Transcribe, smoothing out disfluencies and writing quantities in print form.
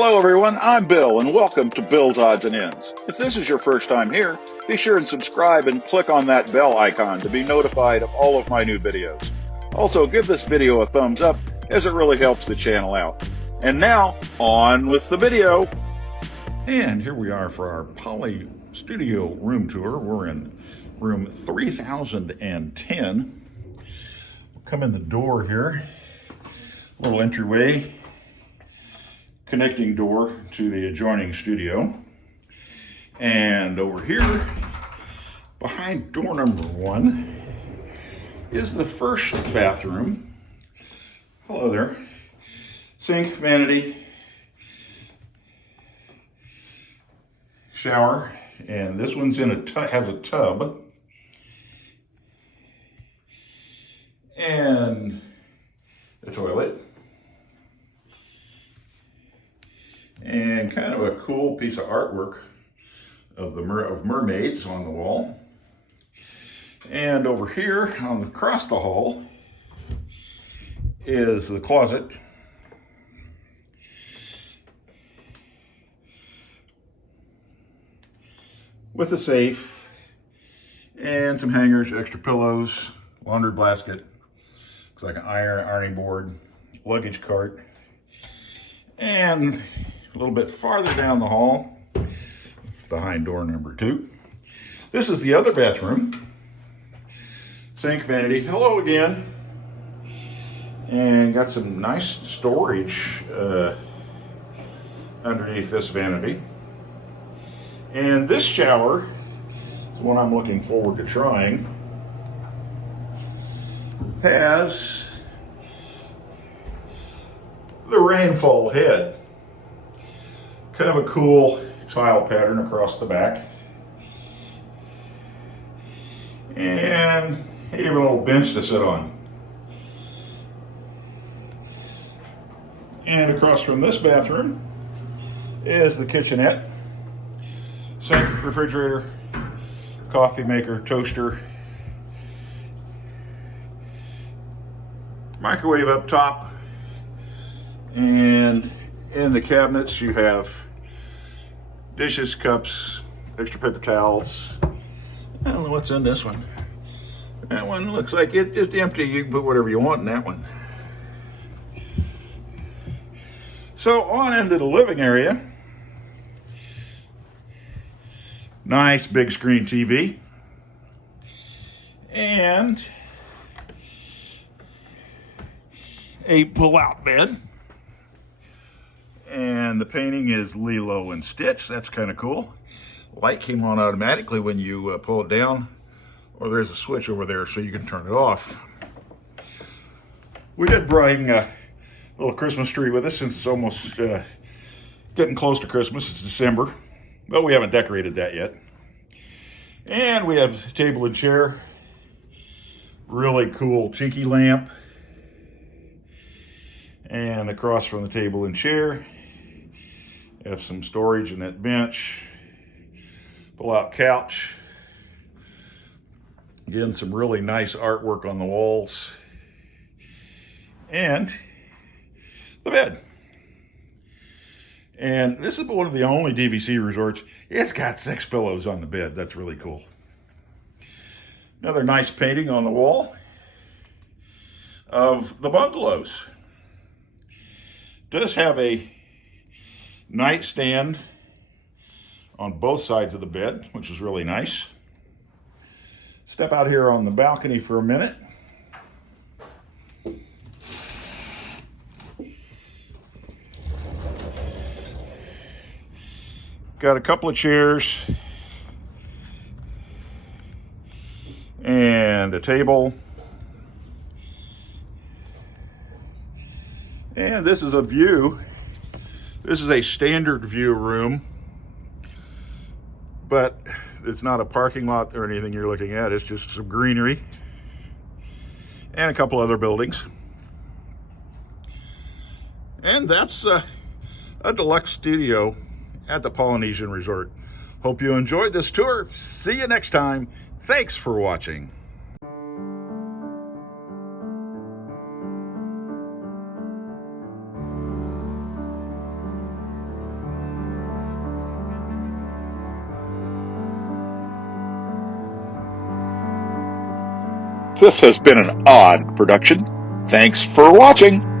Hello everyone, I'm Bill and welcome to Bill's Odds and Ends. If this is your first time here, be sure and subscribe and click on that bell icon to be notified of all of my new videos. Also, give this video a thumbs up as it really helps the channel out. And now, on with the video. And here we are for our Poly Studio room tour. We're in room 3010. We'll come in the door here, little entryway, connecting door to the adjoining studio. And over here, behind door number 1, is the first bathroom. Hello there. Sink, vanity, shower, and this one's in has a tub. And a toilet. And kind of a cool piece of artwork of mermaids on the wall. And over here, across the hall, is the closet. With a safe and some hangers, extra pillows, laundry basket. Looks like an ironing board, luggage cart, and a little bit farther down the hall, behind door number 2. This is the other bathroom. Sink, vanity, hello again. And got some nice storage underneath this vanity. And this shower is one I'm looking forward to trying. Has the rainfall head. Kind of a cool tile pattern across the back. And even a little bench to sit on. And across from this bathroom is the kitchenette. Sink, refrigerator, coffee maker, toaster, microwave up top, and in the cabinets you have dishes, cups, extra paper towels. I don't know what's in this one. That one looks like it's just empty. You can put whatever you want in that one. So on into the living area. Nice big screen TV. And a pull-out bed. And the painting is Lilo and Stitch. That's kind of cool. Light came on automatically when you pull it down, or there's a switch over there so you can turn it off. We did bring a little Christmas tree with us since it's almost getting close to Christmas. It's December, but we haven't decorated that yet. And we have a table and chair. Really cool tiki lamp. And across from the table and chair, have some storage in that bench. Pull-out couch. Again, some really nice artwork on the walls. And the bed. And this is one of the only DVC resorts. It's got 6 pillows on the bed. That's really cool. Another nice painting on the wall of the bungalows. Does have a nightstand on both sides of the bed, which is really nice. Step out here on the balcony for a minute. Got a couple of chairs and a table. And this is a view. This is a standard view room, but it's not a parking lot or anything you're looking at. It's just some greenery and a couple other buildings. And that's a deluxe studio at the Polynesian Resort. Hope you enjoyed this tour. See you next time. Thanks for watching. This has been an odd production. Thanks for watching.